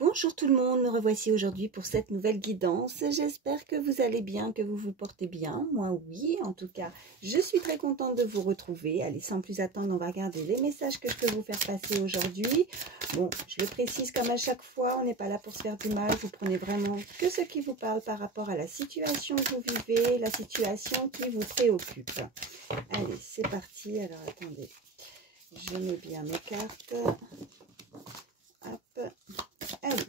Bonjour tout le monde, me revoici aujourd'hui pour cette nouvelle guidance. J'espère que vous allez bien, que vous vous portez bien. Moi oui, en tout cas, je suis très contente de vous retrouver. Allez, sans plus attendre, on va regarder les messages que je peux vous faire passer aujourd'hui. Bon, je le précise comme à chaque fois, on n'est pas là pour se faire du mal. Vous prenez vraiment que ce qui vous parle par rapport à la situation que vous vivez, la situation qui vous préoccupe. Allez, c'est parti. Alors, attendez, je mets bien mes cartes. Hop. Allez,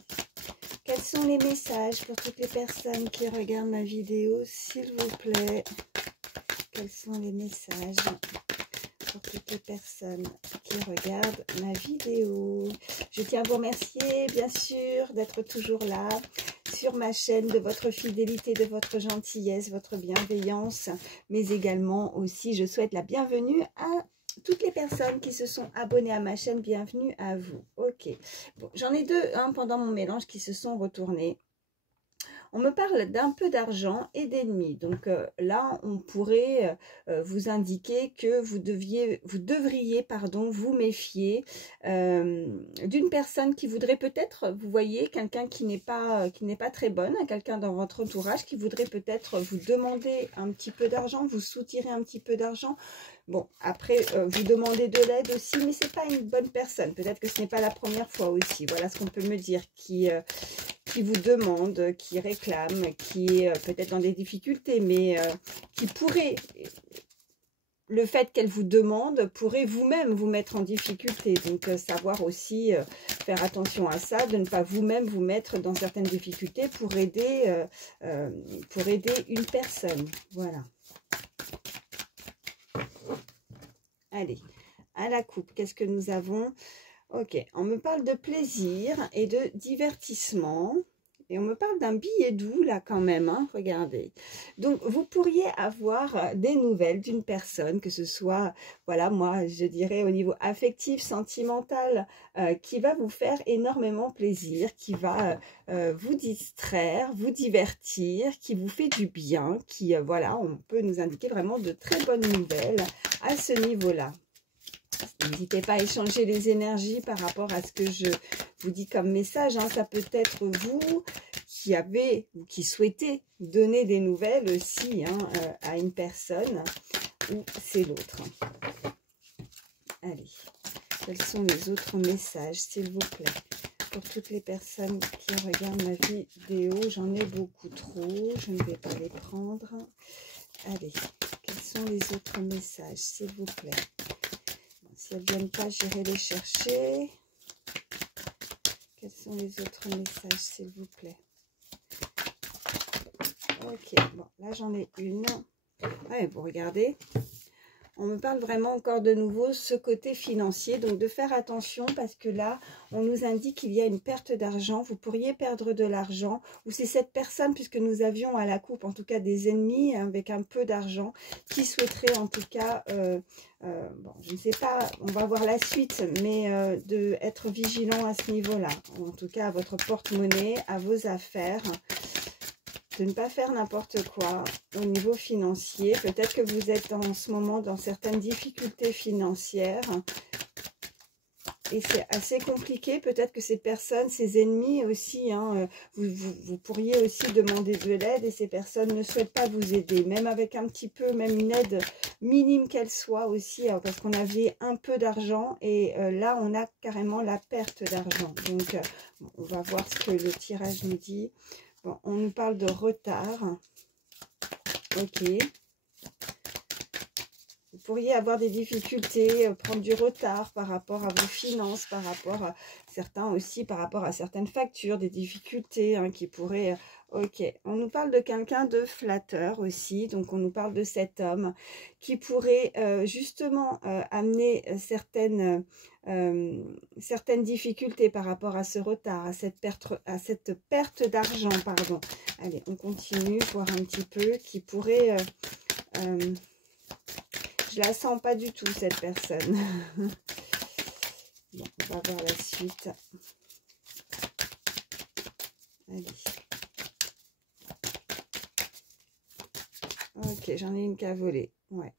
quels sont les messages pour toutes les personnes qui regardent ma vidéo, s'il vous plaît? Quels sont les messages pour toutes les personnes qui regardent ma vidéo? Je tiens à vous remercier, bien sûr, d'être toujours là sur ma chaîne, de votre fidélité, de votre gentillesse, votre bienveillance, mais également aussi, je souhaite la bienvenue à toutes les personnes qui se sont abonnées à ma chaîne. Bienvenue à vous. Ok, bon, j'en ai deux pendant mon mélange qui se sont retournés. On me parle d'un peu d'argent et d'ennemis. Donc là, on pourrait vous indiquer que vous devriez vous méfier d'une personne qui voudrait peut-être, vous voyez, quelqu'un qui n'est pas très bonne, quelqu'un dans votre entourage qui voudrait peut-être vous demander un petit peu d'argent, vous soutirer un petit peu d'argent. Bon, après, vous demandez de l'aide aussi, mais c'est pas une bonne personne. Peut-être que ce n'est pas la première fois aussi. Voilà ce qu'on peut me dire, qui vous demande, qui réclame, qui est peut-être dans des difficultés, mais qui pourrait, le fait qu'elle vous demande, pourrait vous-même vous mettre en difficulté. Donc, savoir aussi faire attention à ça, de ne pas vous-même vous mettre dans certaines difficultés pour aider une personne. Voilà. Allez, à la coupe, qu'est-ce que nous avons? Ok, on me parle de plaisir et de divertissement. Et on me parle d'un billet doux, là, quand même, hein, regardez. Donc, vous pourriez avoir des nouvelles d'une personne, que ce soit, voilà, moi, je dirais au niveau affectif, sentimental, qui va vous faire énormément plaisir, qui va vous distraire, vous divertir, qui vous fait du bien, qui, voilà, on peut nous indiquer vraiment de très bonnes nouvelles à ce niveau-là. N'hésitez pas à échanger les énergies par rapport à ce que je vous dis comme message. Hein. Ça peut être vous qui avez ou qui souhaitez donner des nouvelles aussi à une personne ou c'est l'autre. Allez, quels sont les autres messages, s'il vous plaît? Pour toutes les personnes qui regardent ma vidéo, j'en ai beaucoup trop. Je ne vais pas les prendre. Allez, quels sont les autres messages, s'il vous plaît? Si elles ne viennent pas, j'irai les chercher. Quels sont les autres messages, s'il vous plaît? Ok, bon, là j'en ai une. Ouais, vous regardez. On me parle vraiment encore de nouveau ce côté financier, donc de faire attention parce que là, on nous indique qu'il y a une perte d'argent. Vous pourriez perdre de l'argent ou c'est cette personne, puisque nous avions à la coupe en tout cas des ennemis avec un peu d'argent qui souhaiterait en tout cas, bon, je ne sais pas, on va voir la suite, mais d'être vigilant à ce niveau-là. En tout cas, à votre porte-monnaie, à vos affaires. De ne pas faire n'importe quoi au niveau financier. Peut-être que vous êtes en ce moment dans certaines difficultés financières et c'est assez compliqué. Peut-être que ces personnes, ces ennemis aussi, hein, vous pourriez aussi demander de l'aide et ces personnes ne souhaitent pas vous aider, même avec un petit peu, même une aide minime qu'elle soit aussi, parce qu'on avait un peu d'argent et là on a carrément la perte d'argent. Donc on va voir ce que le tirage nous dit. Bon, on nous parle de retard. Ok. Vous pourriez avoir des difficultés, prendre du retard par rapport à vos finances, par rapport à certains aussi, par rapport à certaines factures, des difficultés hein, qui pourraient... Ok, on nous parle de quelqu'un de flatteur aussi, donc on nous parle de cet homme qui pourrait justement amener certaines difficultés par rapport à ce retard, à cette perte d'argent, pardon. Allez, on continue, voir un petit peu, qui pourrait... je la sens pas du tout, cette personne. Bon, on va voir la suite. Allez. Ok, j'en ai une qui a volé. Ouais.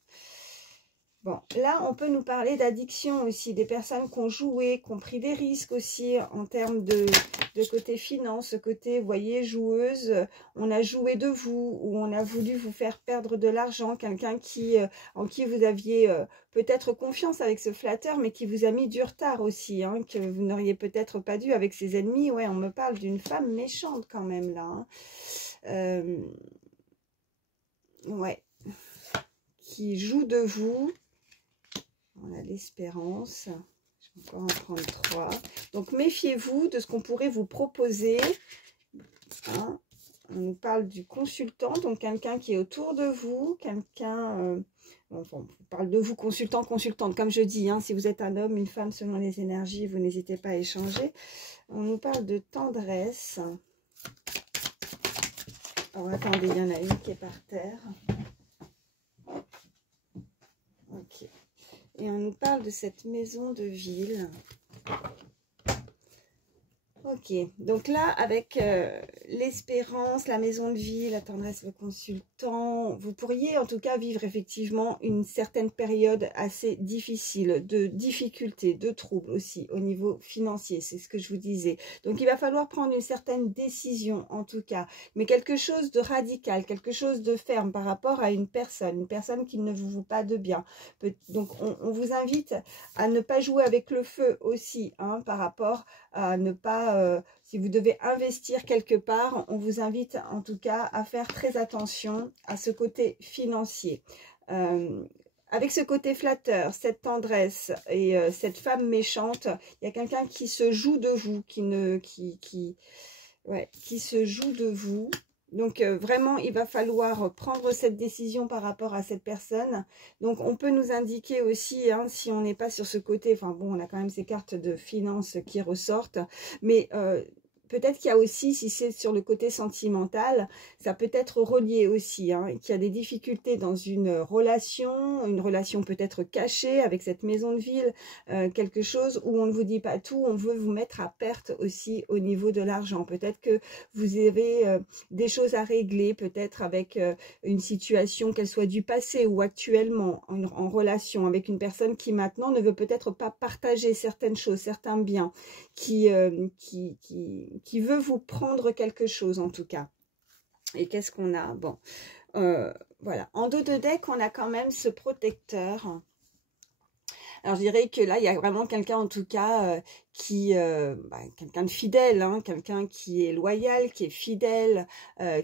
Bon, là, on peut nous parler d'addiction aussi, des personnes qui ont joué, qui ont pris des risques aussi en termes de côté finance, ce côté, vous voyez, joueuse, on a joué de vous, ou on a voulu vous faire perdre de l'argent, quelqu'un en qui vous aviez peut-être confiance avec ce flatteur, mais qui vous a mis du retard aussi, hein, que vous n'auriez peut-être pas dû avec ses ennemis. Ouais, on me parle d'une femme méchante quand même là. Hein. Ouais, qui joue de vous. On a l'espérance. Je vais encore en prendre 3. Donc, méfiez-vous de ce qu'on pourrait vous proposer. Hein. On nous parle du consultant, donc quelqu'un qui est autour de vous, quelqu'un... Enfin, on parle de vous, consultant, consultante, comme je dis. Hein, si vous êtes un homme, une femme, selon les énergies, vous n'hésitez pas à échanger. On nous parle de tendresse. Oh, attendez, il y en a une qui est par terre. Ok. Et on nous parle de cette maison de ville. Ok, donc là, avec l'espérance, la maison de vie, la tendresse, le consultant, vous pourriez en tout cas vivre effectivement une certaine période assez difficile, de difficultés, de troubles aussi au niveau financier, c'est ce que je vous disais. Donc il va falloir prendre une certaine décision en tout cas, mais quelque chose de radical, quelque chose de ferme par rapport à une personne qui ne vous veut pas de bien. Donc on vous invite à ne pas jouer avec le feu aussi, hein, par rapport à ne pas, si vous devez investir quelque part, on vous invite en tout cas à faire très attention à ce côté financier. Avec ce côté flatteur, cette tendresse et cette femme méchante, il y a quelqu'un qui se joue de vous, qui se joue de vous. Donc, vraiment, il va falloir prendre cette décision par rapport à cette personne. Donc, on peut nous indiquer aussi, hein, si on n'est pas sur ce côté, enfin bon, on a quand même ces cartes de finances qui ressortent, mais peut-être qu'il y a aussi, si c'est sur le côté sentimental, ça peut être relié aussi, hein, qu'il y a des difficultés dans une relation peut-être cachée avec cette maison de ville, quelque chose où on ne vous dit pas tout, on veut vous mettre à perte aussi au niveau de l'argent. Peut-être que vous avez des choses à régler, peut-être avec une situation, qu'elle soit du passé ou actuellement, en relation avec une personne qui maintenant ne veut peut-être pas partager certaines choses, certains biens, qui veut vous prendre quelque chose en tout cas. Et qu'est-ce qu'on a? Bon, voilà. En dos de deck, on a quand même ce protecteur. Alors, je dirais que là, il y a vraiment quelqu'un en tout cas quelqu'un de fidèle, hein, quelqu'un qui est loyal, qui est fidèle,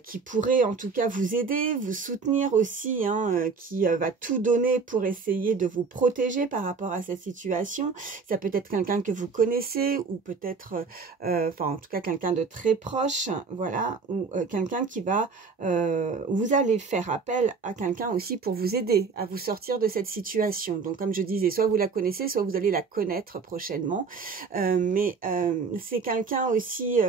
qui pourrait en tout cas vous aider, vous soutenir aussi, hein, qui va tout donner pour essayer de vous protéger par rapport à cette situation. Ça peut être quelqu'un que vous connaissez ou peut-être, enfin en tout cas quelqu'un de très proche, voilà, ou quelqu'un qui va, vous allez faire appel à quelqu'un aussi pour vous aider à vous sortir de cette situation. Donc comme je disais, soit vous la connaissez, soit vous allez la connaître prochainement. Mais c'est quelqu'un aussi,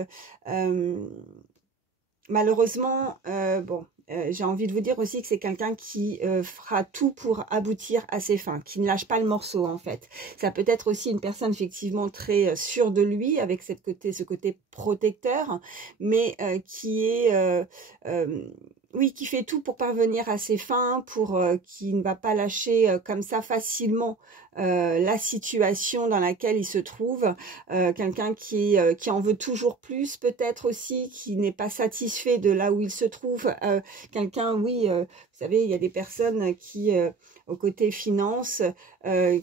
malheureusement, bon, j'ai envie de vous dire aussi que c'est quelqu'un qui fera tout pour aboutir à ses fins, qui ne lâche pas le morceau en fait. Ça peut être aussi une personne effectivement très sûre de lui, avec ce côté protecteur, mais qui est... oui, qui fait tout pour parvenir à ses fins, qui ne va pas lâcher comme ça facilement la situation dans laquelle il se trouve. Quelqu'un qui en veut toujours plus, peut-être aussi, qui n'est pas satisfait de là où il se trouve. Quelqu'un, oui, vous savez, il y a des personnes qui, au côté finance,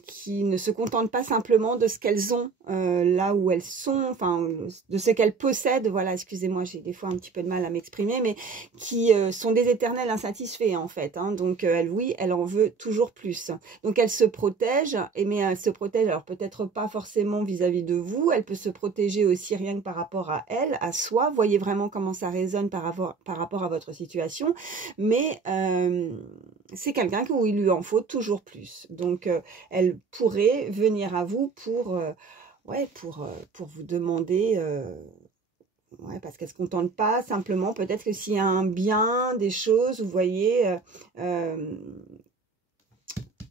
qui ne se contentent pas simplement de ce qu'elles ont là où elles sont, enfin, de ce qu'elles possèdent, voilà, excusez-moi, j'ai des fois un petit peu de mal à m'exprimer, mais qui sont des éternels insatisfaits, en fait, hein, donc oui, elle en veut toujours plus. Donc, elle se protège, mais elle se protège, alors peut-être pas forcément vis-à-vis de vous, elle peut se protéger aussi rien que par rapport à elle, à soi, voyez vraiment comment ça résonne par rapport à votre situation, mais c'est quelqu'un où il lui en faut toujours plus. Donc, elle pourrait venir à vous pour vous demander... ouais, parce qu'elle ne se contente pas simplement, peut-être que s'il y a un bien, des choses, vous voyez,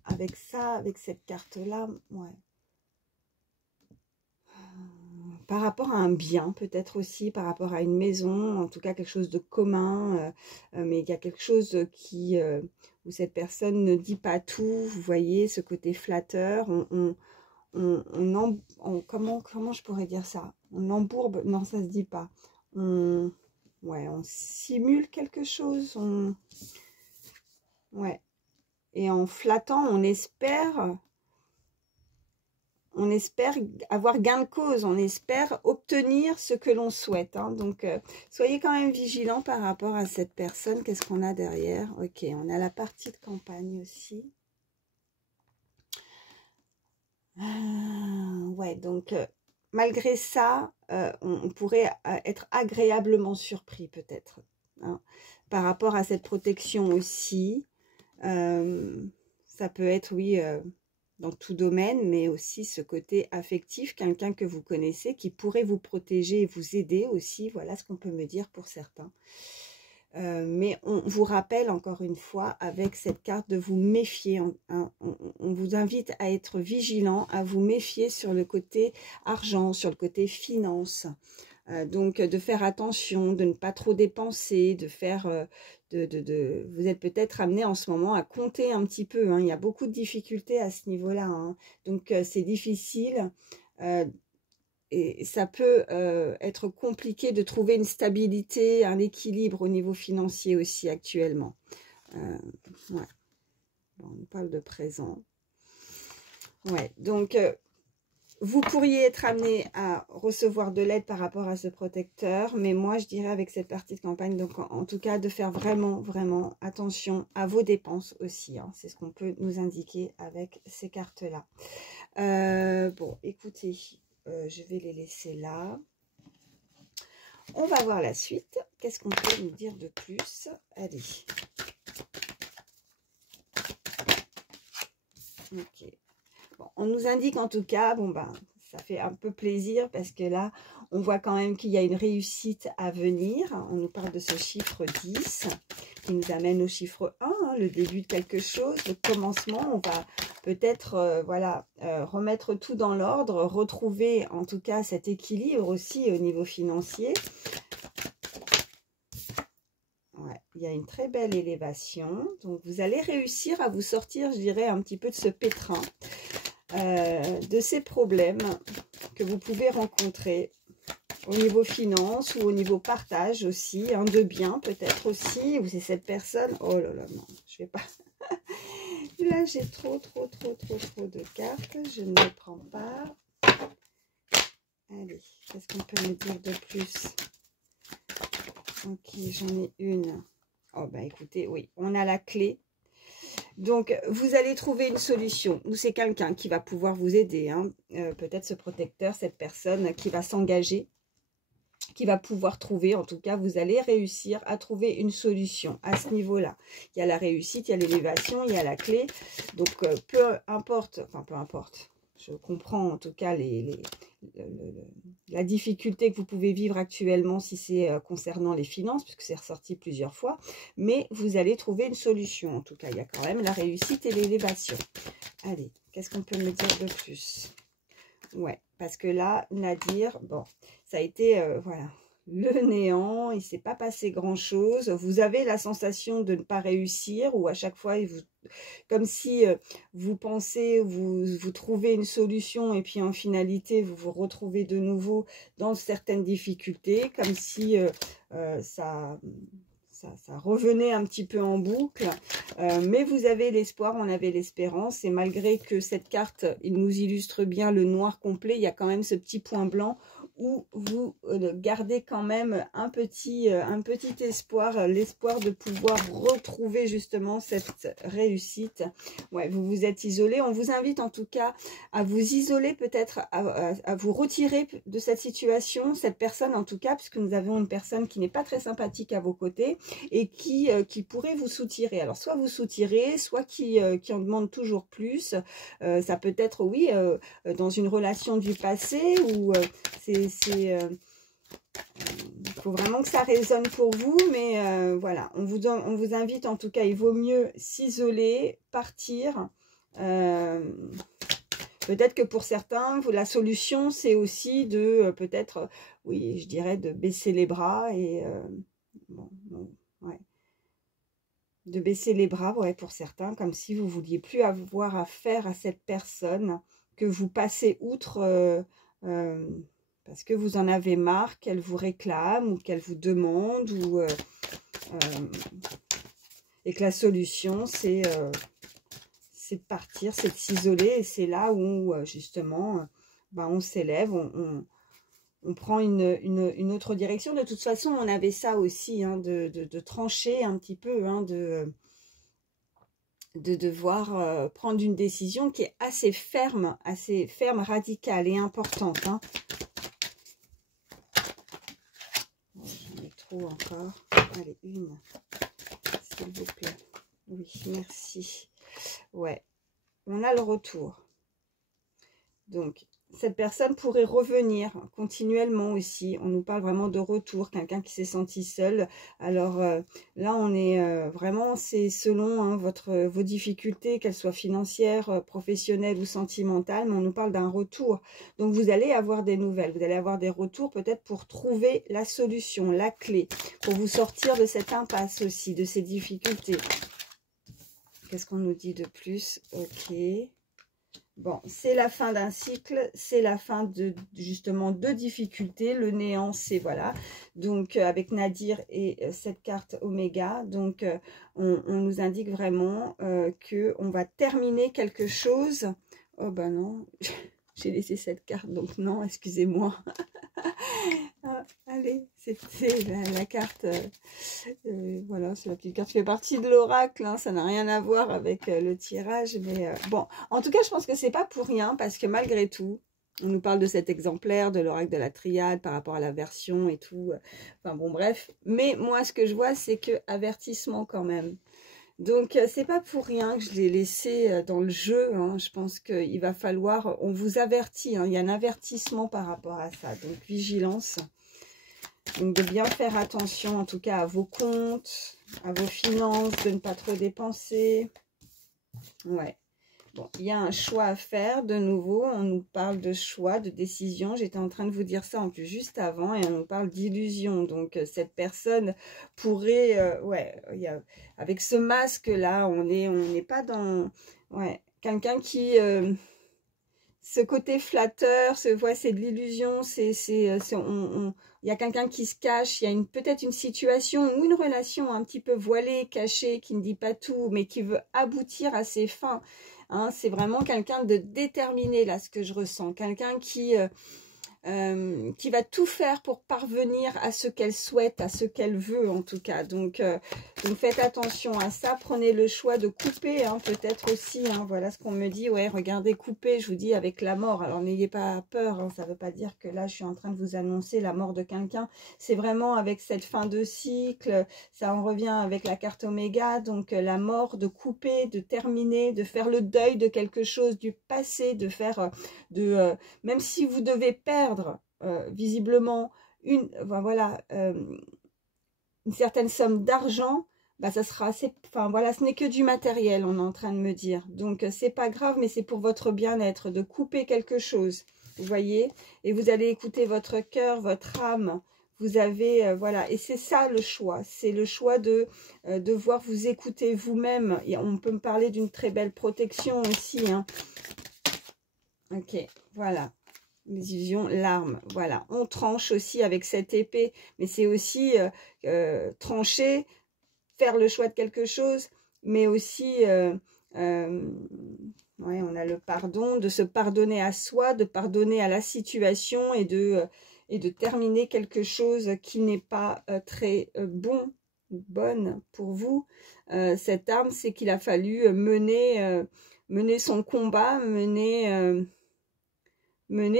avec ça, avec cette carte-là, ouais. Par rapport à un bien, peut-être aussi, par rapport à une maison, en tout cas quelque chose de commun, mais il y a quelque chose qui où cette personne ne dit pas tout, vous voyez, ce côté flatteur, comment je pourrais dire ça? On embourbe, non, ça se dit pas. Ouais, on simule quelque chose, ouais. Et en flattant, on espère avoir gain de cause, on espère obtenir ce que l'on souhaite. Hein. Donc, soyez quand même vigilants par rapport à cette personne. Qu'est-ce qu'on a derrière? Ok, on a la partie de campagne aussi. Ouais, donc, malgré ça, on pourrait être agréablement surpris peut-être. Hein, par rapport à cette protection aussi. Ça peut être, oui... dans tout domaine, mais aussi ce côté affectif, quelqu'un que vous connaissez qui pourrait vous protéger et vous aider aussi, voilà ce qu'on peut me dire pour certains. Mais on vous rappelle encore une fois avec cette carte de vous méfier, hein, on vous invite à être vigilant, à vous méfier sur le côté argent, sur le côté finance. Donc de faire attention, de ne pas trop dépenser, de faire, vous êtes peut-être amené en ce moment à compter un petit peu, hein. Il y a beaucoup de difficultés à ce niveau-là, hein. Donc c'est difficile et ça peut être compliqué de trouver une stabilité, un équilibre au niveau financier aussi actuellement. Ouais. Bon, on parle de présent. Ouais, donc... vous pourriez être amené à recevoir de l'aide par rapport à ce protecteur, mais moi je dirais avec cette partie de campagne, donc en tout cas de faire vraiment, vraiment attention à vos dépenses aussi. Hein. C'est ce qu'on peut nous indiquer avec ces cartes-là. Bon, écoutez, je vais les laisser là. On va voir la suite. Qu'est-ce qu'on peut nous dire de plus? Allez. Ok. Bon, on nous indique en tout cas, bon ben, ça fait un peu plaisir parce que là, on voit quand même qu'il y a une réussite à venir. On nous parle de ce chiffre 10 qui nous amène au chiffre 1, hein, le début de quelque chose, le commencement. On va peut-être voilà, remettre tout dans l'ordre, retrouver en tout cas cet équilibre aussi au niveau financier. Ouais, il y a une très belle élévation. Donc, vous allez réussir à vous sortir, je dirais, un petit peu de ce pétrin. De ces problèmes que vous pouvez rencontrer au niveau finance ou au niveau partage aussi, hein, de biens peut-être aussi, ou c'est cette personne, oh là là, non, je vais pas, là j'ai trop de cartes, je ne les prends pas. Allez, qu'est-ce qu'on peut me dire de plus? Ok, j'en ai une. Oh ben écoutez, oui, on a la clé. Donc, vous allez trouver une solution. Ou c'est quelqu'un qui va pouvoir vous aider. Hein. Peut-être ce protecteur, cette personne qui va s'engager, qui va pouvoir trouver, en tout cas, vous allez réussir à trouver une solution à ce niveau-là. Il y a la réussite, il y a l'élévation, il y a la clé. Donc, peu importe, je comprends en tout cas la difficulté que vous pouvez vivre actuellement si c'est concernant les finances, puisque c'est ressorti plusieurs fois, mais vous allez trouver une solution. En tout cas, il y a quand même la réussite et l'élévation. Allez, qu'est-ce qu'on peut me dire de plus? Ouais, parce que là, Nadir, bon, ça a été, voilà, le néant, il ne s'est pas passé grand-chose. Vous avez la sensation de ne pas réussir, ou à chaque fois, comme si vous pensez, vous trouvez une solution, et puis en finalité, vous vous retrouvez de nouveau dans certaines difficultés, comme si ça revenait un petit peu en boucle, mais vous avez l'espoir, on avait l'espérance, et malgré que cette carte, il nous illustre bien le noir complet, il y a quand même ce petit point blanc où vous gardez quand même un petit espoir, l'espoir de pouvoir retrouver justement cette réussite. Ouais, vous vous êtes isolé, on vous invite en tout cas à vous isoler, peut-être à vous retirer de cette situation, cette personne en tout cas, puisque nous avons une personne qui n'est pas très sympathique à vos côtés, et qui pourrait vous soutirer. Alors, soit vous soutirez, soit qui en demande toujours plus. Ça peut être, oui, dans une relation du passé, où il faut vraiment que ça résonne pour vous, mais voilà, on vous invite en tout cas, il vaut mieux s'isoler, partir. Peut-être que pour certains, la solution, c'est aussi de peut-être, oui, je dirais, de baisser les bras et... bon, ouais. de baisser les bras, ouais, pour certains, comme si vous vouliez plus avoir affaire à cette personne, que vous passez outre parce que vous en avez marre qu'elle vous réclame ou qu'elle vous demande, ou et que la solution c'est de partir, c'est de s'isoler, et c'est là où justement on s'élève, on prend une autre direction. De toute façon, on avait ça aussi, hein, de trancher un petit peu, hein, de devoir prendre une décision qui est assez ferme, radicale et importante. Hein. J'en ai trop encore. Allez, une, s'il vous plaît. Oui, merci. Ouais, on a le retour. Donc, cette personne pourrait revenir continuellement aussi. On nous parle vraiment de retour, quelqu'un qui s'est senti seul. Alors là, on est vraiment, c'est selon hein, vos difficultés, qu'elles soient financières, professionnelles ou sentimentales, mais on nous parle d'un retour. Donc, vous allez avoir des nouvelles, vous allez avoir des retours peut-être pour trouver la solution, la clé, pour vous sortir de cette impasse aussi, de ces difficultés. Qu'est-ce qu'on nous dit de plus? Ok. Bon, c'est la fin d'un cycle, c'est la fin de justement de difficultés. Le néant, c'est voilà. Donc, avec Nadir et cette carte Oméga, donc on nous indique vraiment qu'on va terminer quelque chose. Oh ben non, j'ai laissé cette carte, donc non, excusez-moi. Ah, allez, c'était la carte, voilà, c'est la petite carte qui fait partie de l'oracle, hein, ça n'a rien à voir avec le tirage, mais bon, en tout cas, je pense que c'est pas pour rien, parce que malgré tout, on nous parle de cet exemplaire, de l'oracle de la triade, par rapport à la version et tout, enfin bon, bref, mais moi, ce que je vois, c'est que avertissement quand même. Donc, c'est pas pour rien que je l'ai laissé dans le jeu. Hein. Je pense qu'il va falloir, on vous avertit, hein, il y a un avertissement par rapport à ça. Donc, vigilance. Donc, de bien faire attention, en tout cas, à vos comptes, à vos finances, de ne pas trop dépenser. Ouais. Bon, il y a un choix à faire, de nouveau, on nous parle de choix, de décision. J'étais en train de vous dire ça en plus juste avant, et on nous parle d'illusion. Donc, cette personne pourrait, ouais, avec ce masque-là, on n'est pas dans, ouais, quelqu'un qui, ce côté flatteur, c'est de l'illusion, il y a quelqu'un qui se cache, il y a peut-être une situation ou une relation un petit peu voilée, cachée, qui ne dit pas tout, mais qui veut aboutir à ses fins. Hein, c'est vraiment quelqu'un de déterminé, là, ce que je ressens. Quelqu'un qui va tout faire pour parvenir à ce qu'elle souhaite, à ce qu'elle veut, en tout cas. Donc faites attention à ça. Prenez le choix de couper, hein, peut-être aussi. Hein, voilà ce qu'on me dit. Ouais, regardez, couper, je vous dis, avec la mort. Alors, n'ayez pas peur. Hein, ça ne veut pas dire que là, je suis en train de vous annoncer la mort de quelqu'un. C'est vraiment avec cette fin de cycle. Ça en revient avec la carte Oméga. Donc, la mort, de couper, de terminer, de faire le deuil de quelque chose du passé, de faire, même si vous devez perdre visiblement une certaine somme d'argent, bah, ça sera assez, enfin voilà, ce n'est que du matériel, on est en train de me dire. Donc c'est pas grave, mais c'est pour votre bien-être de couper quelque chose, vous voyez, et vous allez écouter votre cœur, votre âme. Vous avez, voilà, et c'est ça le choix, c'est le choix de devoir vous écouter vous-même. Et on peut me parler d'une très belle protection aussi, hein. Ok, voilà. Les illusions, l'arme, voilà. On tranche aussi avec cette épée, mais c'est aussi trancher, faire le choix de quelque chose, mais aussi, ouais, on a le pardon, de se pardonner à soi, de pardonner à la situation et de terminer quelque chose qui n'est pas très bonne pour vous. Cette arme, c'est qu'il a fallu mener son combat, mener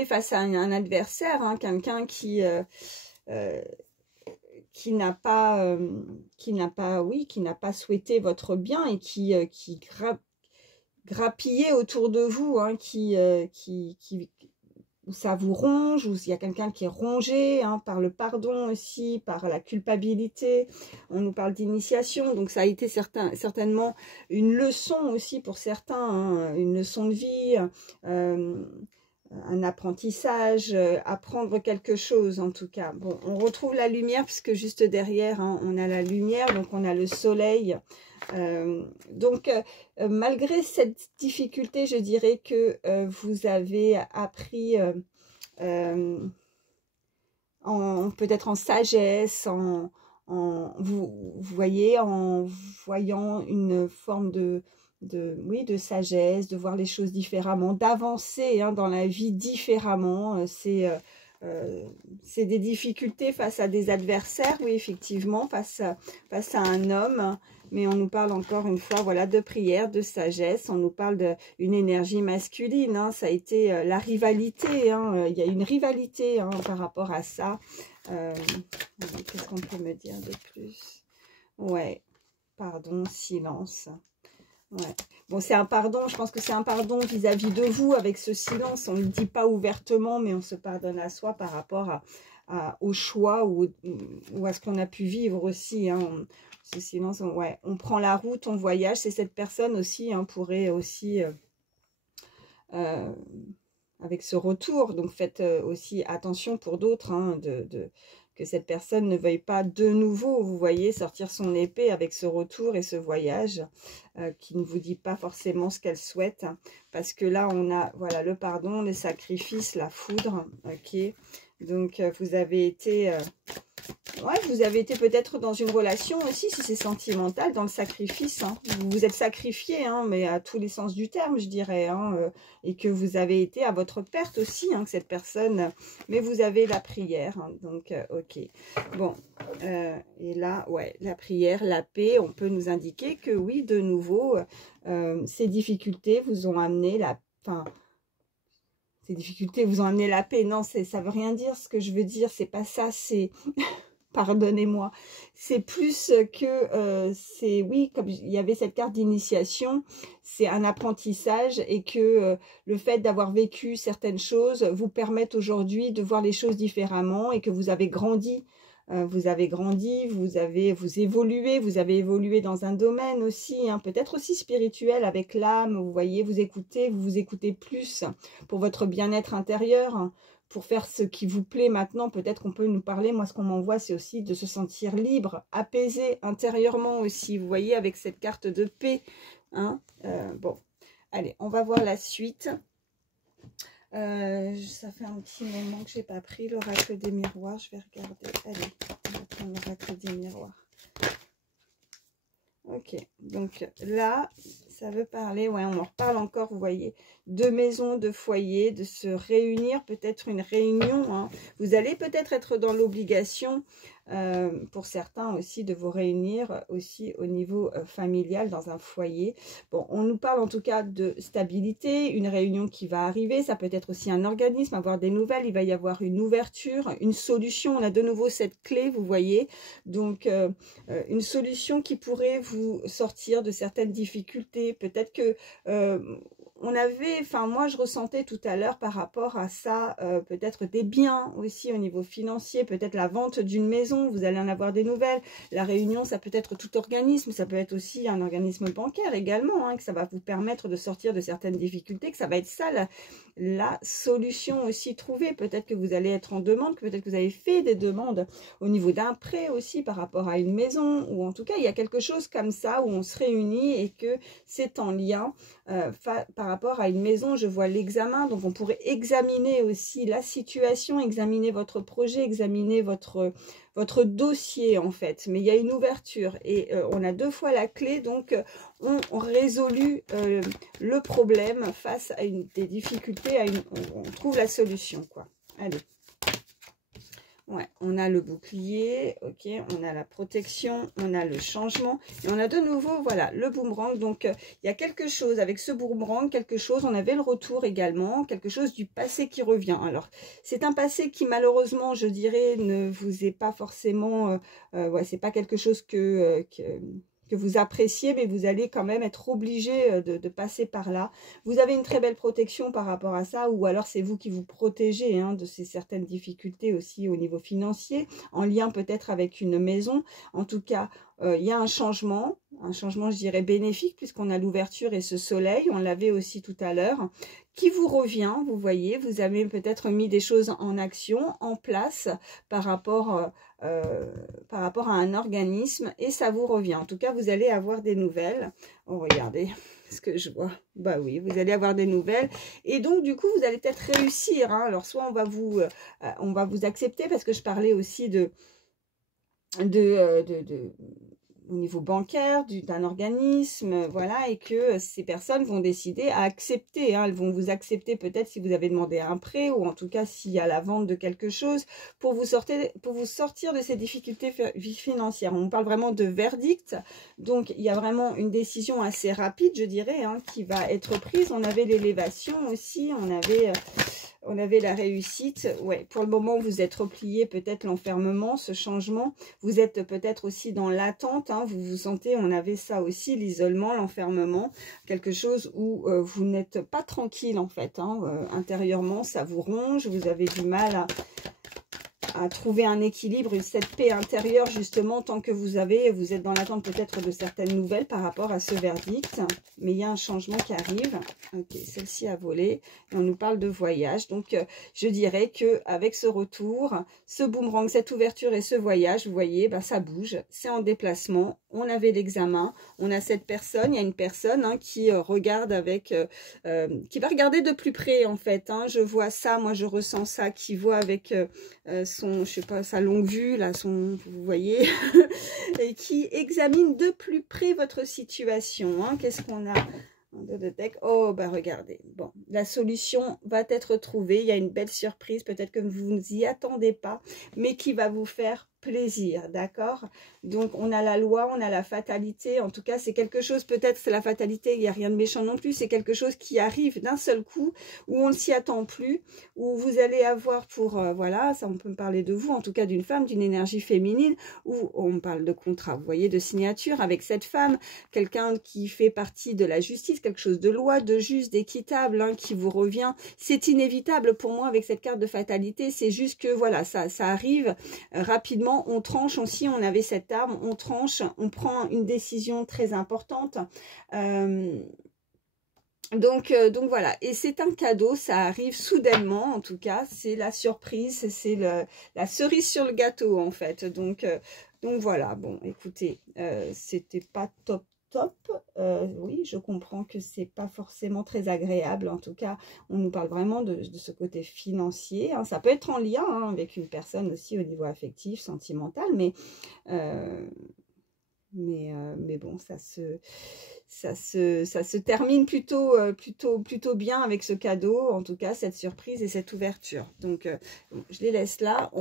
face à un adversaire, hein, quelqu'un qui n'a pas souhaité votre bien et qui grappillait autour de vous, hein, où ça vous ronge, où il y a quelqu'un qui est rongé, hein, par le pardon aussi, par la culpabilité. On nous parle d'initiation, donc ça a été certainement une leçon aussi pour certains, hein, une leçon de vie. un apprentissage, apprendre quelque chose en tout cas. Bon, on retrouve la lumière puisque juste derrière, hein, on a la lumière, donc on a le soleil. Malgré cette difficulté, je dirais que vous avez appris peut-être en sagesse, vous voyez, en voyant une forme oui, de sagesse, de voir les choses différemment, d'avancer hein, dans la vie différemment. C'est des difficultés face à des adversaires, oui, effectivement, face à un homme. Mais on nous parle encore une fois, voilà, de prière, de sagesse. On nous parle d'une énergie masculine. Hein, ça a été la rivalité. Hein, il y a une rivalité hein, par rapport à ça. Qu'est-ce qu'on peut me dire de plus? Ouais, pardon, silence. Ouais. Bon, c'est un pardon, je pense que c'est un pardon vis-à-vis de vous avec ce silence. On ne le dit pas ouvertement, mais on se pardonne à soi par rapport au choix ou à ce qu'on a pu vivre aussi. Hein. Ce silence, ouais, on prend la route, on voyage. C'est cette personne aussi, hein, pourrait aussi, avec ce retour, donc faites aussi attention pour d'autres, hein, que cette personne ne veuille pas de nouveau, vous voyez, sortir son épée avec ce retour et ce voyage qui ne vous dit pas forcément ce qu'elle souhaite. Parce que là, on a voilà le pardon, le sacrifice, la foudre. Ok, donc vous avez été... ouais, vous avez été peut-être dans une relation aussi, si c'est sentimental, dans le sacrifice. Hein. Vous vous êtes sacrifié, hein, mais à tous les sens du terme, je dirais. Hein, et que vous avez été à votre perte aussi, hein, que cette personne... Mais vous avez la prière, hein, donc ok. Bon, et là, ouais, la prière, la paix, on peut nous indiquer que oui, de nouveau, ces difficultés vous ont amené la... Enfin, ces difficultés vous ont amené la paix. Non, ça veut rien dire. Ce que je veux dire, c'est pas ça, c'est... Pardonnez-moi, c'est plus que c'est, oui, comme il y avait cette carte d'initiation, c'est un apprentissage et que le fait d'avoir vécu certaines choses vous permettent aujourd'hui de voir les choses différemment et que vous avez grandi. Vous avez grandi, vous avez évolué dans un domaine aussi, hein, peut-être aussi spirituel avec l'âme, vous voyez, vous vous écoutez plus pour votre bien-être intérieur, hein, pour faire ce qui vous plaît maintenant. Peut-être qu'on peut nous parler, moi ce qu'on m'envoie c'est aussi de se sentir libre, apaisé intérieurement aussi, vous voyez, avec cette carte de paix. Hein, bon, allez, on va voir la suite. Ça fait un petit moment que j'ai pas pris l'oracle des miroirs. Je vais regarder. Allez, on va prendre l'oracle des miroirs. Ok, donc là, ça veut parler, ouais, on en reparle encore, vous voyez, de maison, de foyer, de se réunir, peut-être une réunion. Hein. Vous allez peut-être être dans l'obligation, pour certains aussi, de vous réunir aussi au niveau familial, dans un foyer. Bon, on nous parle en tout cas de stabilité, une réunion qui va arriver, ça peut être aussi un organisme, avoir des nouvelles, il va y avoir une ouverture, une solution. On a de nouveau cette clé, vous voyez, donc une solution qui pourrait vous sortir de certaines difficultés. Peut-être que on avait, enfin moi je ressentais tout à l'heure par rapport à ça, peut-être des biens aussi au niveau financier, peut-être la vente d'une maison, vous allez en avoir des nouvelles. La réunion, ça peut être tout organisme, ça peut être aussi un organisme bancaire également, hein, que ça va vous permettre de sortir de certaines difficultés, que ça va être ça la solution aussi trouvée. Peut-être que vous allez être en demande, que peut-être que vous avez fait des demandes au niveau d'un prêt aussi par rapport à une maison, ou en tout cas il y a quelque chose comme ça où on se réunit et que c'est en lien par rapport à une maison. Je vois l'examen, donc on pourrait examiner aussi la situation, examiner votre projet, examiner votre dossier en fait, mais il y a une ouverture et on a deux fois la clé, donc on résolue le problème face à des difficultés, on trouve la solution quoi. Allez. Ouais, on a le bouclier, ok, on a la protection, on a le changement, et on a de nouveau, voilà, le boomerang. Donc, il y a quelque chose avec ce boomerang, quelque chose, on avait le retour également, quelque chose du passé qui revient. Alors, c'est un passé qui, malheureusement, je dirais, ne vous est pas forcément, ouais, c'est pas quelque chose que vous appréciez, mais vous allez quand même être obligé de passer par là. Vous avez une très belle protection par rapport à ça, ou alors c'est vous qui vous protégez hein, de ces certaines difficultés aussi au niveau financier, en lien peut-être avec une maison. En tout cas, il y a un changement, un changement, je dirais, bénéfique, puisqu'on a l'ouverture et ce soleil, on l'avait aussi tout à l'heure, qui vous revient, vous voyez, vous avez peut-être mis des choses en action, en place, par rapport à un organisme, et ça vous revient. En tout cas, vous allez avoir des nouvelles. Oh, regardez ce que je vois. Bah oui, vous allez avoir des nouvelles. Et donc, du coup, vous allez peut-être réussir. Hein. Alors, soit on va vous accepter, parce que je parlais aussi au niveau bancaire, d'un organisme, voilà, et que ces personnes vont décider à accepter, hein, elles vont vous accepter peut-être si vous avez demandé un prêt, ou en tout cas s'il y a la vente de quelque chose, pour vous sortir de ces difficultés financières. On parle vraiment de verdict, donc il y a vraiment une décision assez rapide, je dirais, hein, qui va être prise. On avait l'élévation aussi, on avait la réussite. Ouais, pour le moment, vous êtes replié, peut-être l'enfermement, ce changement. Vous êtes peut-être aussi dans l'attente. Hein, vous vous sentez, on avait ça aussi, l'isolement, l'enfermement. Quelque chose où vous n'êtes pas tranquille, en fait. Hein, intérieurement, ça vous ronge. Vous avez du mal à trouver un équilibre, cette paix intérieure, justement, tant que vous êtes dans l'attente peut-être de certaines nouvelles par rapport à ce verdict. Mais il y a un changement qui arrive. Ok, celle-ci a volé. Et on nous parle de voyage. Donc, je dirais qu'avec ce retour, ce boomerang, cette ouverture et ce voyage, vous voyez, bah, ça bouge. C'est en déplacement. On avait l'examen. On a cette personne. Il y a une personne, hein, qui regarde qui va regarder de plus près, en fait. Hein. Je vois ça, moi, je ressens ça, qui voit avec je sais pas, sa longue vue, là, vous voyez, et qui examine de plus près votre situation. Hein. Qu'est-ce qu'on a? Oh, bah regardez, bon, la solution va être trouvée, il y a une belle surprise, peut-être que vous ne vous y attendez pas, mais qui va vous faire plaisir, d'accord? Donc, on a la loi, on a la fatalité, en tout cas, c'est quelque chose, peut-être c'est la fatalité, il n'y a rien de méchant non plus, c'est quelque chose qui arrive d'un seul coup, où on ne s'y attend plus, où vous allez avoir voilà, ça on peut me parler de vous, en tout cas d'une femme, d'une énergie féminine, où on parle de contrat, vous voyez, de signature avec cette femme, quelqu'un qui fait partie de la justice, quelque chose de loi, de juste, d'équitable, hein, qui vous revient. C'est inévitable pour moi avec cette carte de fatalité, c'est juste que, voilà, ça arrive rapidement. On tranche aussi, on avait cette arme, on tranche, on prend une décision très importante. Donc voilà, et c'est un cadeau, ça arrive soudainement, en tout cas, c'est la surprise, c'est la cerise sur le gâteau, en fait. Donc voilà, bon, écoutez, c'était pas top. Oui, je comprends que c'est pas forcément très agréable. En tout cas, on nous parle vraiment de ce côté financier. Hein. Ça peut être en lien, hein, avec une personne aussi au niveau affectif, sentimental, mais bon, ça se termine plutôt bien avec ce cadeau, en tout cas cette surprise et cette ouverture. Donc je les laisse là.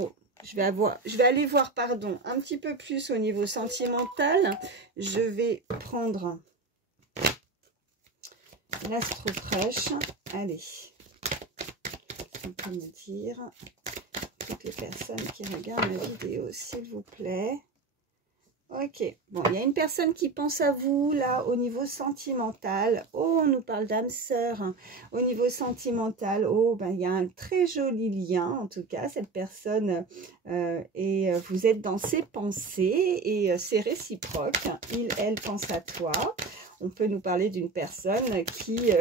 Je vais aller voir, pardon, un petit peu plus au niveau sentimental. Je vais prendre l'Astro Crush. Allez, on peut me dire, toutes les personnes qui regardent la vidéo, s'il vous plaît. Ok, bon, il y a une personne qui pense à vous, là, au niveau sentimental. Oh, on nous parle d'âme sœur. Hein. Au niveau sentimental, oh, ben, il y a un très joli lien, en tout cas, cette personne, et vous êtes dans ses pensées, et c'est réciproque. Il, elle pense à toi. On peut nous parler d'une personne qui...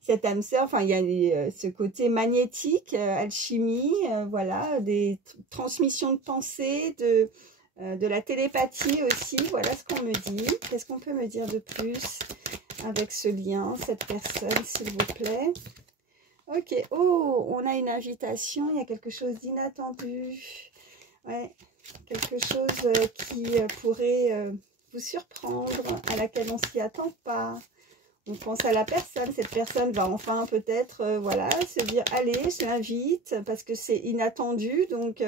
cette âme sœur, enfin, il y a ce côté magnétique, alchimie, voilà, des transmissions de pensées, de la télépathie aussi, voilà ce qu'on me dit. Qu'est-ce qu'on peut me dire de plus avec ce lien, cette personne, s'il vous plaît? Ok, oh, on a une invitation, il y a quelque chose d'inattendu. Ouais, quelque chose qui pourrait vous surprendre, à laquelle on ne s'y attend pas. On pense à la personne, cette personne va enfin peut-être, voilà, se dire, allez, je l'invite, parce que c'est inattendu, donc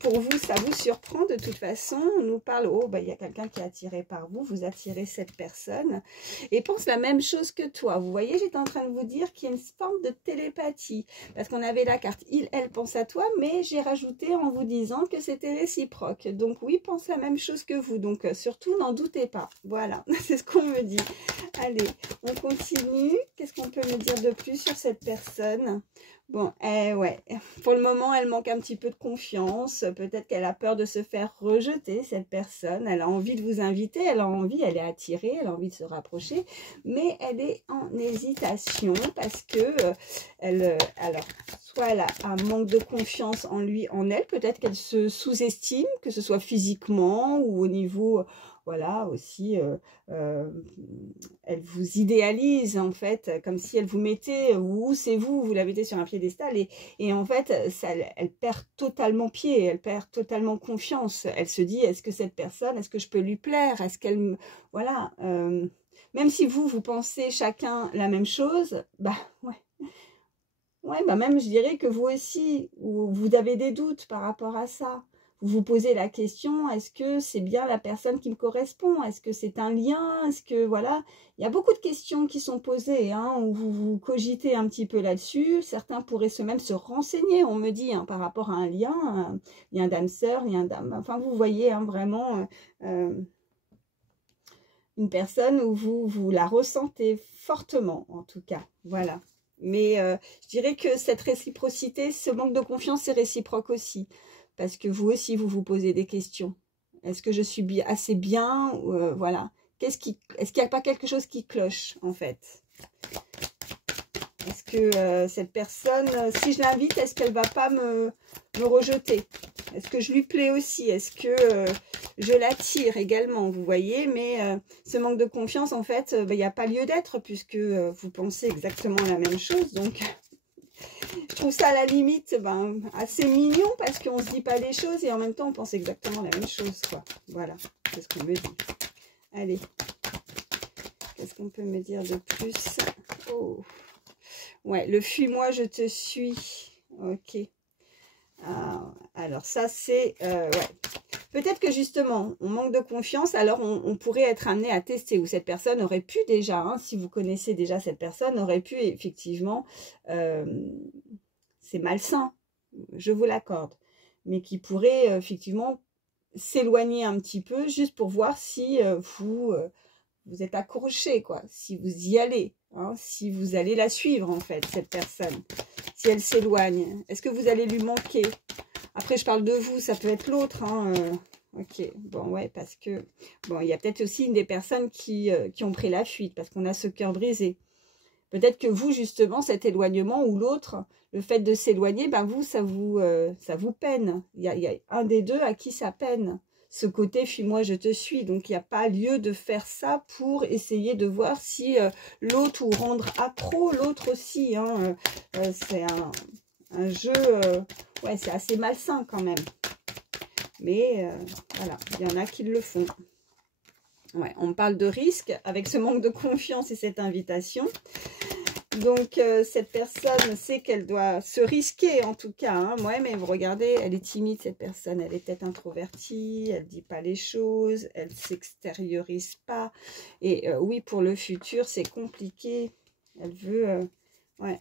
pour vous, ça vous surprend de toute façon. On nous parle, oh, bah, il y a quelqu'un qui est attiré par vous, vous attirez cette personne, et pense la même chose que toi. Vous voyez, j'étais en train de vous dire qu'il y a une forme de télépathie, parce qu'on avait la carte, il, elle pense à toi, mais j'ai rajouté en vous disant que c'était réciproque. Donc oui, pense la même chose que vous, donc surtout, n'en doutez pas. Voilà, c'est ce qu'on me dit. Allez, on continue. Qu'est-ce qu'on peut me dire de plus sur cette personne? Bon, ouais, pour le moment, elle manque un petit peu de confiance. Peut-être qu'elle a peur de se faire rejeter, cette personne. Elle a envie de vous inviter, elle a envie, elle est attirée, elle a envie de se rapprocher. Mais elle est en hésitation parce que, alors, soit elle a un manque de confiance en lui, en elle. Peut-être qu'elle se sous-estime, que ce soit physiquement ou au niveau... Voilà, aussi, elle vous idéalise, en fait, comme si elle vous mettait, ou c'est vous, vous la mettez sur un piédestal, et en fait, ça, elle perd totalement pied, elle perd totalement confiance. Elle se dit, est-ce que cette personne, est-ce que je peux lui plaire? Est-ce qu'elle me... Voilà, même si vous pensez chacun la même chose, bah, ouais. Ouais, bah même, je dirais que vous aussi, vous avez des doutes par rapport à ça. Vous vous posez la question, est-ce que c'est bien la personne qui me correspond? Est-ce que c'est un lien? Est-ce que, voilà, il y a beaucoup de questions qui sont posées, hein, où vous cogitez un petit peu là-dessus. Certains pourraient même se renseigner, on me dit, hein, par rapport à un lien d'âme-sœur, lien d'âme. Enfin, vous voyez, hein, vraiment, une personne où vous la ressentez fortement, en tout cas, voilà. Mais je dirais que cette réciprocité, ce manque de confiance, c'est réciproque aussi. Parce que vous aussi, vous vous posez des questions. Est-ce que je suis assez bien? Voilà. Est-ce qu'il n'y a pas quelque chose qui cloche, en fait? Est-ce que cette personne, si je l'invite, est-ce qu'elle ne va pas me rejeter? Est-ce que je lui plais aussi? Est-ce que je l'attire également? Vous voyez, mais ce manque de confiance, en fait, il n'y a pas lieu d'être puisque vous pensez exactement la même chose. Donc, je trouve ça à la limite assez mignon parce qu'on ne se dit pas les choses et en même temps, on pense exactement la même chose, quoi. Voilà, c'est ce qu'on me dit. Allez, qu'est-ce qu'on peut me dire de plus? Oh, ouais, le fuis-moi, je te suis. Ok. Alors ça c'est ouais. Peut-être que justement on manque de confiance, alors on pourrait être amené à tester, ou cette personne aurait pu déjà, hein, si vous connaissez déjà cette personne, aurait pu effectivement, c'est malsain, je vous l'accorde, mais qui pourrait effectivement s'éloigner un petit peu juste pour voir si vous êtes accroché, quoi, si vous y allez, hein, si vous allez la suivre en fait, cette personne. Si elle s'éloigne, est-ce que vous allez lui manquer? Après, je parle de vous, ça peut être l'autre. Hein, ok, bon, ouais, parce que... Bon, il y a peut-être aussi une des personnes qui ont pris la fuite, parce qu'on a ce cœur brisé. Peut-être que vous, justement, cet éloignement ou l'autre, le fait de s'éloigner, ben vous, ça vous peine. Il y a un des deux à qui ça peine. Ce côté, fuis-moi, je te suis. Donc, il n'y a pas lieu de faire ça pour essayer de voir si l'autre, ou rendre accro l'autre aussi. Hein, c'est un jeu, ouais, c'est assez malsain quand même. Mais voilà, il y en a qui le font. Ouais, on parle de risque avec ce manque de confiance et cette invitation. Donc, cette personne sait qu'elle doit se risquer, en tout cas. Hein. Ouais, mais vous regardez, elle est timide, cette personne. Elle est peut-être introvertie, elle ne dit pas les choses, elle ne s'extériorise pas. Et oui, pour le futur, c'est compliqué. Elle veut... ouais,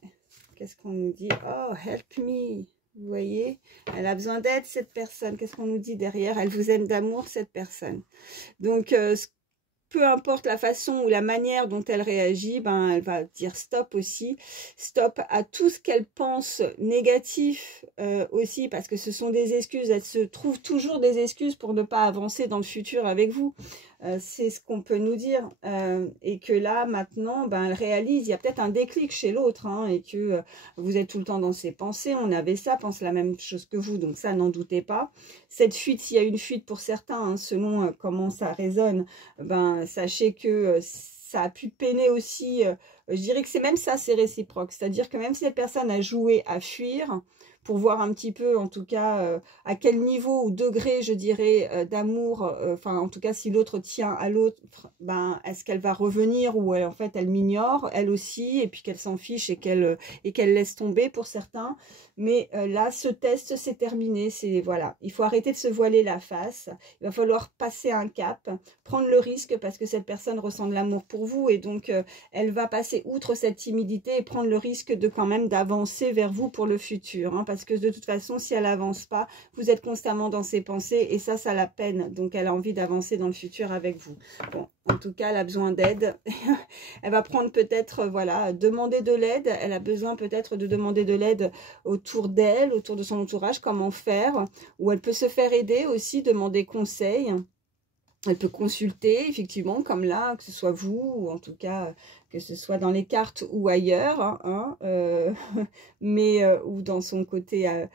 qu'est-ce qu'on nous dit? Oh, help me. Vous voyez, elle a besoin d'aide, cette personne. Qu'est-ce qu'on nous dit derrière? Elle vous aime d'amour, cette personne. Donc, peu importe la façon ou la manière dont elle réagit, ben, elle va dire stop aussi. Stop à tout ce qu'elle pense négatif aussi, parce que ce sont des excuses. Elle se trouve toujours des excuses pour ne pas avancer dans le futur avec vous. C'est ce qu'on peut nous dire. Et que là, maintenant, ben, elle réalise, il y a peut-être un déclic chez l'autre, hein, et que vous êtes tout le temps dans ses pensées. On avait ça, pense la même chose que vous, donc ça, n'en doutez pas. Cette fuite, s'il y a une fuite pour certains, hein, selon comment ça résonne, ben, sachez que ça a pu peiner aussi. Je dirais que c'est même ça, c'est réciproque. C'est-à-dire que même si cette personne a joué à fuir, pour voir un petit peu, en tout cas, à quel niveau ou degré, je dirais, d'amour, enfin, en tout cas, si l'autre tient à l'autre, ben, est-ce qu'elle va revenir ou en fait, elle m'ignore, elle aussi, et puis qu'elle s'en fiche et qu'elle laisse tomber pour certains. Mais là, ce test, c'est terminé. Voilà, il faut arrêter de se voiler la face. Il va falloir passer un cap, prendre le risque parce que cette personne ressent de l'amour pour vous et donc elle va passer outre cette timidité et prendre le risque de quand même d'avancer vers vous pour le futur. Hein, parce parce que de toute façon, si elle avance pas, vous êtes constamment dans ses pensées et ça la peine. Donc, elle a envie d'avancer dans le futur avec vous. Bon, en tout cas, elle a besoin d'aide. Elle va prendre peut-être, voilà, demander de l'aide. Elle a besoin peut-être de demander de l'aide autour d'elle, autour de son entourage, comment faire. Ou elle peut se faire aider aussi, demander conseil. Elle peut consulter, effectivement, comme là, que ce soit vous, ou en tout cas, que ce soit dans les cartes ou ailleurs, mais ou dans son côté,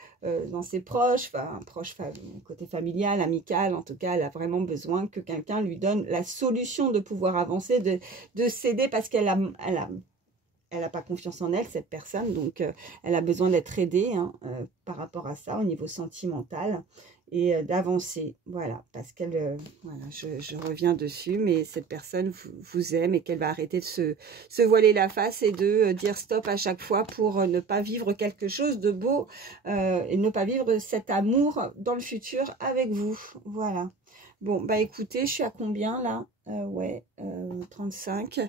dans ses proches, côté familial, amical, en tout cas, elle a vraiment besoin que quelqu'un lui donne la solution de pouvoir avancer, de s'aider, parce qu'elle n'a pas confiance en elle, cette personne, donc elle a besoin d'être aidée par rapport à ça, au niveau sentimental, et d'avancer, voilà, parce qu'elle, voilà, je reviens dessus, mais cette personne vous aime et qu'elle va arrêter de se voiler la face et de dire stop à chaque fois pour ne pas vivre quelque chose de beau et ne pas vivre cet amour dans le futur avec vous, voilà. Bon, bah écoutez, je suis à combien là? Ouais, 35.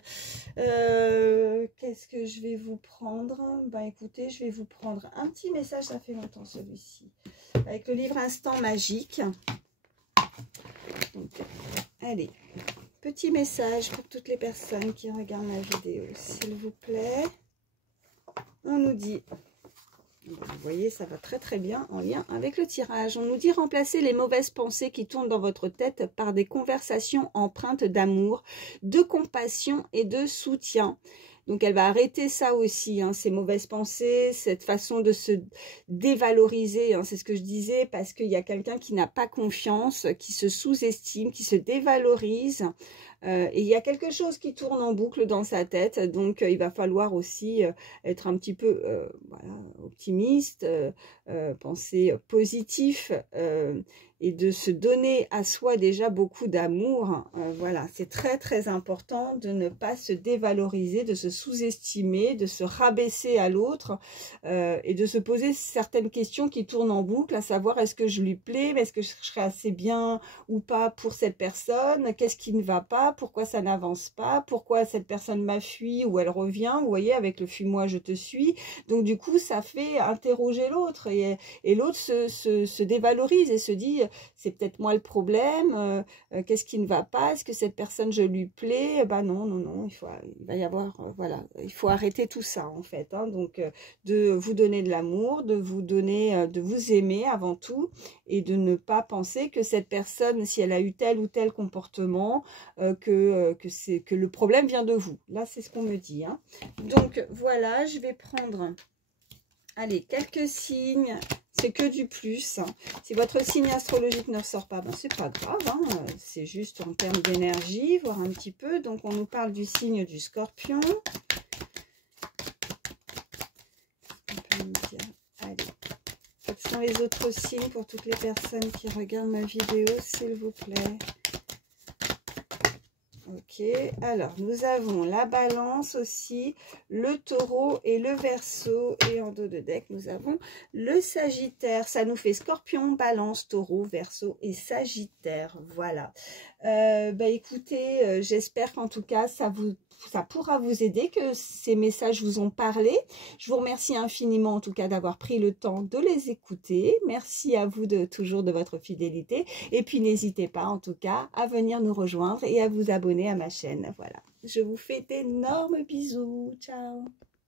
Qu'est-ce que je vais vous prendre? Bah écoutez, je vais vous prendre un petit message, ça fait longtemps celui-ci, avec le livre Instant Magique. Donc, allez, petit message pour toutes les personnes qui regardent la vidéo, s'il vous plaît. On nous dit... Vous voyez, ça va très très bien en lien avec le tirage. On nous dit remplacer les mauvaises pensées qui tournent dans votre tête par des conversations empreintes d'amour, de compassion et de soutien. Donc, elle va arrêter ça aussi, ces mauvaises pensées, cette façon de se dévaloriser. C'est ce que je disais, parce qu'il y a quelqu'un qui n'a pas confiance, qui se sous-estime, qui se dévalorise. Et il y a quelque chose qui tourne en boucle dans sa tête. Donc, il va falloir aussi être un petit peu voilà, optimiste, penser positif et de se donner à soi déjà beaucoup d'amour. Voilà, c'est très très important de ne pas se dévaloriser, de se sous-estimer, de se rabaisser à l'autre et de se poser certaines questions qui tournent en boucle, à savoir est-ce que je lui plais, est-ce que je serai assez bien ou pas pour cette personne, qu'est-ce qui ne va pas, pourquoi ça n'avance pas, pourquoi cette personne m'a fui ou elle revient, vous voyez, avec le fuis-moi je te suis. Donc du coup ça fait interroger l'autre et l'autre se dévalorise et se dit c'est peut-être moi le problème, qu'est-ce qui ne va pas, est-ce que cette personne je lui plais? Bah non, il va y avoir, voilà, il faut arrêter tout ça en fait, donc de vous donner de l'amour, de vous donner, de vous aimer avant tout et de ne pas penser que cette personne, si elle a eu tel ou tel comportement, que le problème vient de vous. Là c'est ce qu'on me dit, Donc voilà, je vais prendre, allez, quelques signes. C'est que du plus. Si votre signe astrologique ne ressort pas, ben c'est pas grave. C'est juste en termes d'énergie, voir un petit peu. Donc, on nous parle du signe du Scorpion. On peut nous dire, allez, quels sont les autres signes pour toutes les personnes qui regardent ma vidéo, s'il vous plaît? Ok, alors nous avons la balance aussi, le taureau et le verseau, et en dos de deck nous avons le sagittaire. Ça nous fait scorpion, balance, taureau, verseau et sagittaire, voilà. Bah écoutez, j'espère qu'en tout cas ça pourra vous aider, que ces messages vous ont parlé. Je vous remercie infiniment en tout cas d'avoir pris le temps de les écouter. Merci à vous toujours de votre fidélité. Et puis n'hésitez pas en tout cas à venir nous rejoindre et à vous abonner à ma chaîne. Voilà, je vous fais d'énormes bisous. Ciao.